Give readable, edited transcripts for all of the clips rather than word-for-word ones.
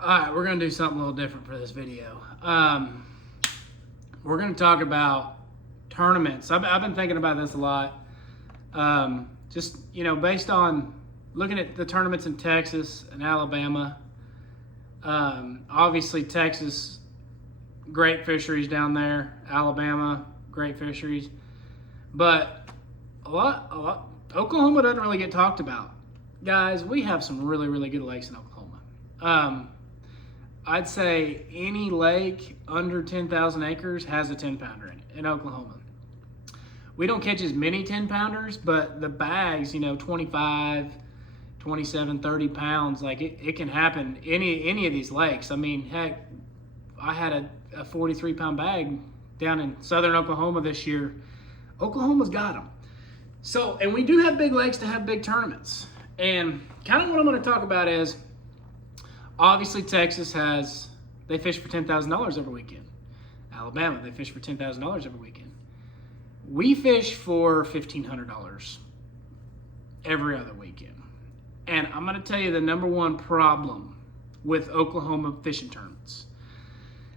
All right, we're going to do something a little different for this video. We're going to talk about tournaments. I've been thinking about this a lot. Based on looking at the tournaments in Texas and Alabama. Obviously, Texas, great fisheries down there. Alabama, great fisheries. But Oklahoma doesn't really get talked about. Guys, we have some really, really good lakes in Oklahoma. I'd say any lake under 10,000 acres has a 10-pounder in Oklahoma. We don't catch as many 10-pounders, but the bags, 25, 27, 30 pounds, like it can happen any of these lakes. I mean, heck, I had a 43-pound bag down in southern Oklahoma this year. Oklahoma's got them. So, and we do have big lakes to have big tournaments. And kind of what I'm going to talk about is, obviously Texas they fish for $10,000 every weekend. Alabama, they fish for $10,000 every weekend. We fish for $1,500 every other weekend. And I'm going to tell you the number one problem with Oklahoma fishing tournaments.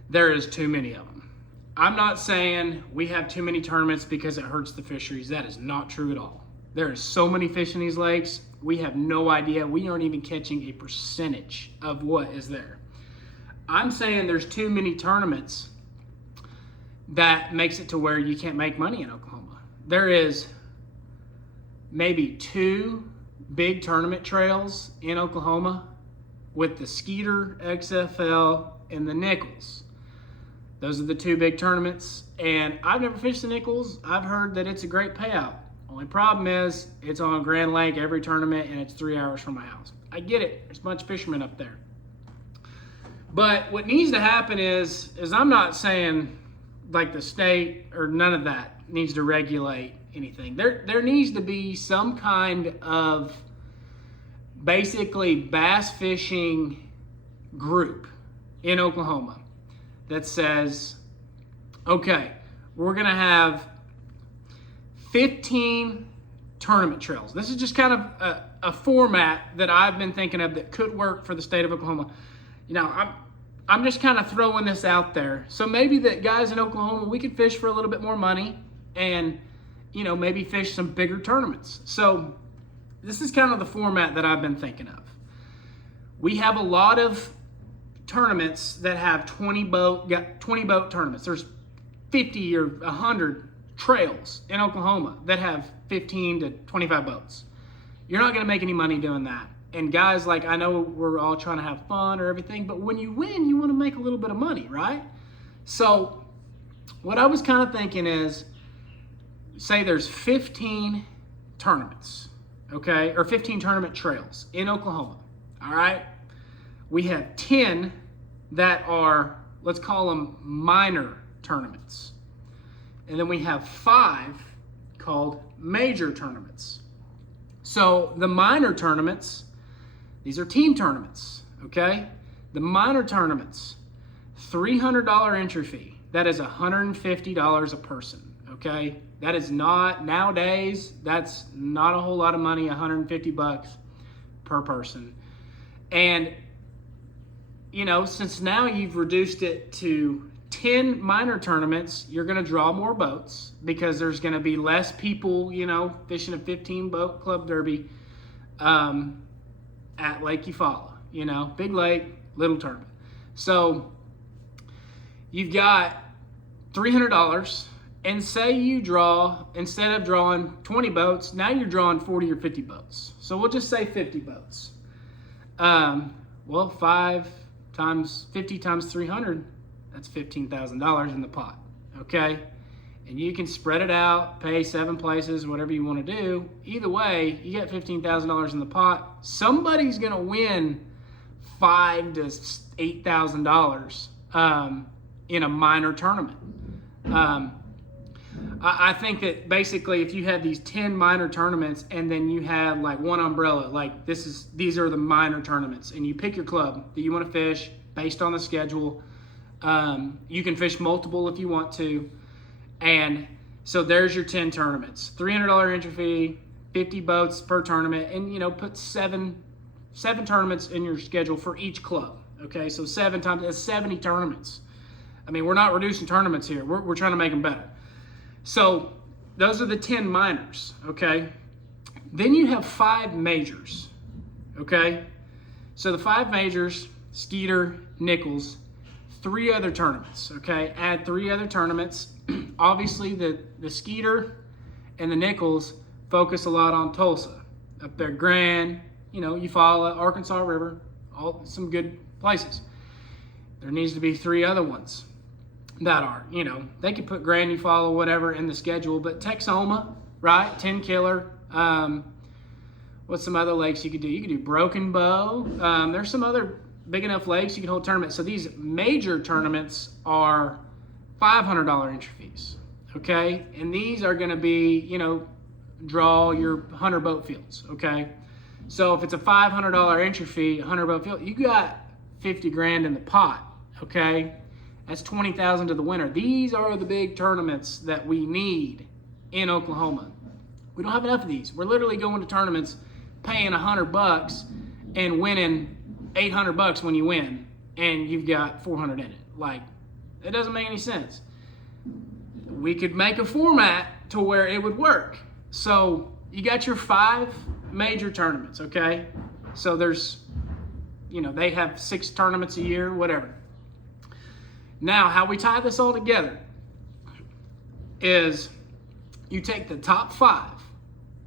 There is too many of them. I'm not saying we have too many tournaments because it hurts the fisheries. That is not true at all. There is so many fish in these lakes, we have no idea. We aren't even catching a percentage of what is there. I'm saying there's too many tournaments that makes it to where you can't make money in Oklahoma. There is maybe 2 big tournament trails in Oklahoma with the Skeeter XFL and the Nichols. Those are the 2 big tournaments, and I've never fished the Nichols. I've heard that it's a great payout. Only problem is it's on Grand Lake every tournament, and it's 3 hours from my house. I get it. There's a bunch of fishermen up there. But what needs to happen is I'm not saying like the state or none of that needs to regulate anything. There needs to be some kind of basically bass fishing group in Oklahoma that says, okay, we're going to have 15 tournament trails. This is just kind of a format that I've been thinking of that could work for the state of Oklahoma. I'm just kind of throwing this out there. So maybe that guys in Oklahoma, we could fish for a little bit more money and, maybe fish some bigger tournaments. So this is kind of the format that I've been thinking of. We have a lot of tournaments that have 20 boat tournaments. There's 50 or 100 trails in Oklahoma that have 15 to 25 boats. You're not going to make any money doing that. And guys, like, I know we're all trying to have fun or everything, but when you win, you want to make a little bit of money, right? So what I was kind of thinking is, say there's 15 tournaments, okay, or 15 tournament trails in Oklahoma, all right? We have 10 that are, let's call them minor tournaments. And then we have 5 called major tournaments. So the minor tournaments, these are team tournaments, okay? The minor tournaments, $300 entry fee. That is $150 a person, okay? That is not, nowadays, that's not a whole lot of money, $150 per person. And, since now you've reduced it to 10 minor tournaments, you're going to draw more boats because there's going to be less people, fishing a 15-boat club derby at Lake Eufaula, big lake, little tournament. So you've got $300, and say you draw, instead of drawing 20 boats, now you're drawing 40 or 50 boats. So we'll just say 50 boats. 5 times 50 times 300, that's $15,000 in the pot, okay? And you can spread it out, pay 7 places, whatever you want to do. Either way, you get $15,000 in the pot. Somebody's going to win $5,000 to $8,000 in a minor tournament. I think that basically if you had these 10 minor tournaments and then you had like one umbrella, like these are the minor tournaments, and you pick your club that you want to fish based on the schedule. You can fish multiple if you want to. And so there's your 10 tournaments, $300 entry fee, 50 boats per tournament, and put seven tournaments in your schedule for each club, Okay, so 7 times, that's 70 tournaments. I mean, we're not reducing tournaments here. We're trying to make them better. So those are the 10 minors, okay? Then you have 5 majors, okay? So the 5 majors, Skeeter, Nichols, 3 other tournaments, okay? Add 3 other tournaments. Obviously, the Skeeter and the Nichols focus a lot on Tulsa. Up there, Grand, Eufaula, Arkansas River, some good places. There needs to be 3 other ones that are, they could put Grand, Eufaula, whatever in the schedule, but Texoma, right? 10 Killer. What's some other lakes you could do? You could do Broken Bow. There's some other big enough lakes you can hold tournaments. So these major tournaments are $500 entry fees, okay? And these are going to be, draw your 100 boat fields, okay? So if it's a $500 entry fee, 100 boat field, you got 50 grand in the pot, okay? That's 20,000 to the winner. These are the big tournaments that we need in Oklahoma. We don't have enough of these. We're literally going to tournaments, paying $100 and winning $800 when you win, and you've got 400 in it. Like, it doesn't make any sense. We could make a format to where it would work. So you got your 5 major tournaments, okay? So there's, they have 6 tournaments a year, whatever. Now, how we tie this all together is you take the top 5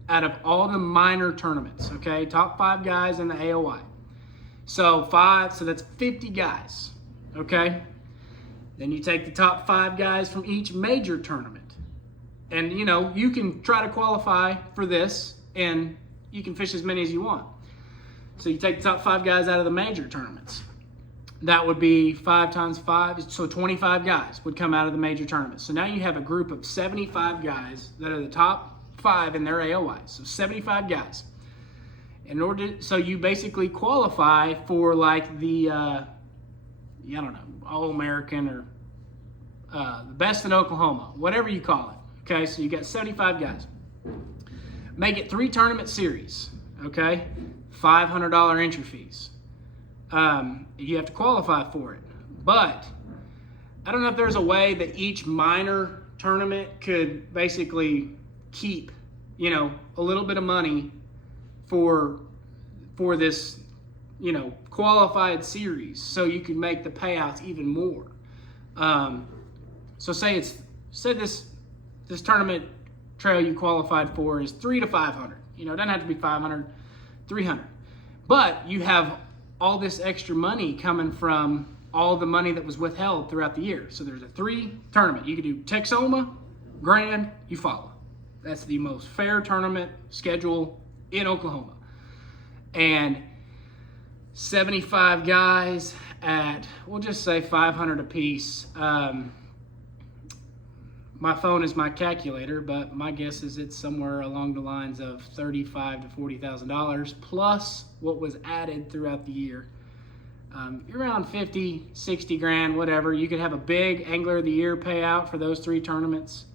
out of all the minor tournaments, okay? Top 5 guys in the AOI. So that's 50 guys, okay? Then you take the top 5 guys from each major tournament. And, you can try to qualify for this, and you can fish as many as you want. So you take the top 5 guys out of the major tournaments. That would be 5 times 5, so 25 guys would come out of the major tournaments. So now you have a group of 75 guys that are the top 5 in their AOI. So 75 guys. So you basically qualify for like the, All-American or the best in Oklahoma, whatever you call it. Okay, so you got 75 guys. Make it 3 tournament series, okay? $500 entry fees. You have to qualify for it. But I don't know if there's a way that each minor tournament could basically keep, a little bit of money for this, qualified series, so you can make the payouts even more. So say this tournament trail you qualified for is 300 to 500. It doesn't have to be 500, 300. But you have all this extra money coming from all the money that was withheld throughout the year. So there's a 3 tournament. You could do Texoma, Grand, Eufaula. That's the most fair tournament schedule in Oklahoma. And 75 guys at, we'll just say 500 apiece. My phone is my calculator, but my guess is it's somewhere along the lines of $35,000 to $40,000 plus what was added throughout the year. You're around 50, 60 grand, whatever. You could have a big Angler of the Year payout for those 3 tournaments.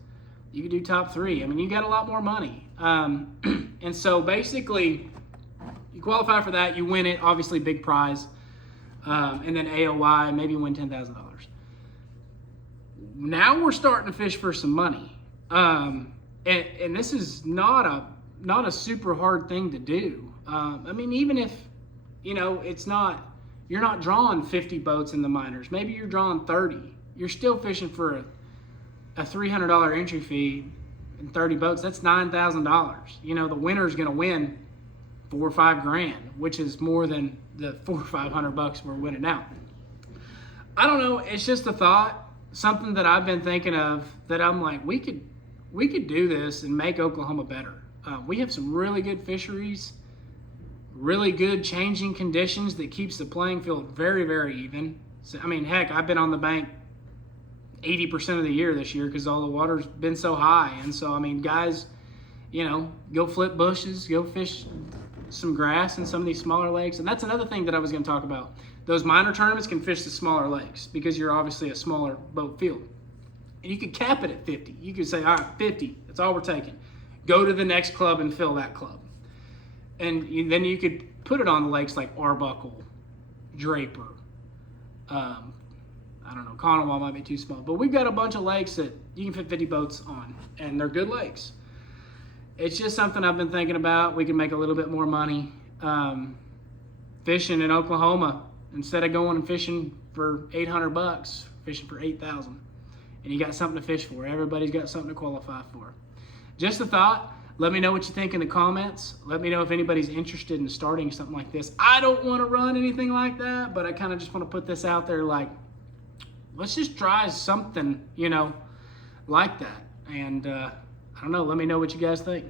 You could do top 3. I mean, you got a lot more money. And so basically, you qualify for that, you win it, obviously big prize. And then AOI, maybe win $10,000. Now we're starting to fish for some money. And this is not a super hard thing to do. I mean, even if, it's not, you're not drawing 50 boats in the minors. Maybe you're drawing 30. You're still fishing for a $300 entry fee and 30 boats. That's $9,000. The winner's going to win $4 or $5 grand, which is more than the $400 or $500 we're winning now. I don't know. It's just a thought. Something that I've been thinking of, that I'm like, we could do this and make Oklahoma better. We have some really good fisheries, really good changing conditions that keeps the playing field very, very even. So, I mean, heck, I've been on the bank 80% of the year this year because all the water's been so high. And so, I mean, guys, go flip bushes, go fish some grass in some of these smaller lakes. And that's another thing that I was going to talk about. Those minor tournaments can fish the smaller lakes because you're obviously a smaller boat field. And you could cap it at 50. You could say, all right, 50, that's all we're taking. Go to the next club and fill that club. And then you could put it on the lakes like Arbuckle, Draper, I don't know, Conowal might be too small. But we've got a bunch of lakes that you can fit 50 boats on, and they're good lakes. It's just something I've been thinking about. We can make a little bit more money fishing in Oklahoma. Instead of going and fishing for $800, fishing for $8,000. And you got something to fish for. Everybody's got something to qualify for. Just a thought. Let me know what you think in the comments. Let me know if anybody's interested in starting something like this. I don't want to run anything like that, but I kind of just want to put this out there like, let's just try something, like that. And I don't know. Let me know what you guys think.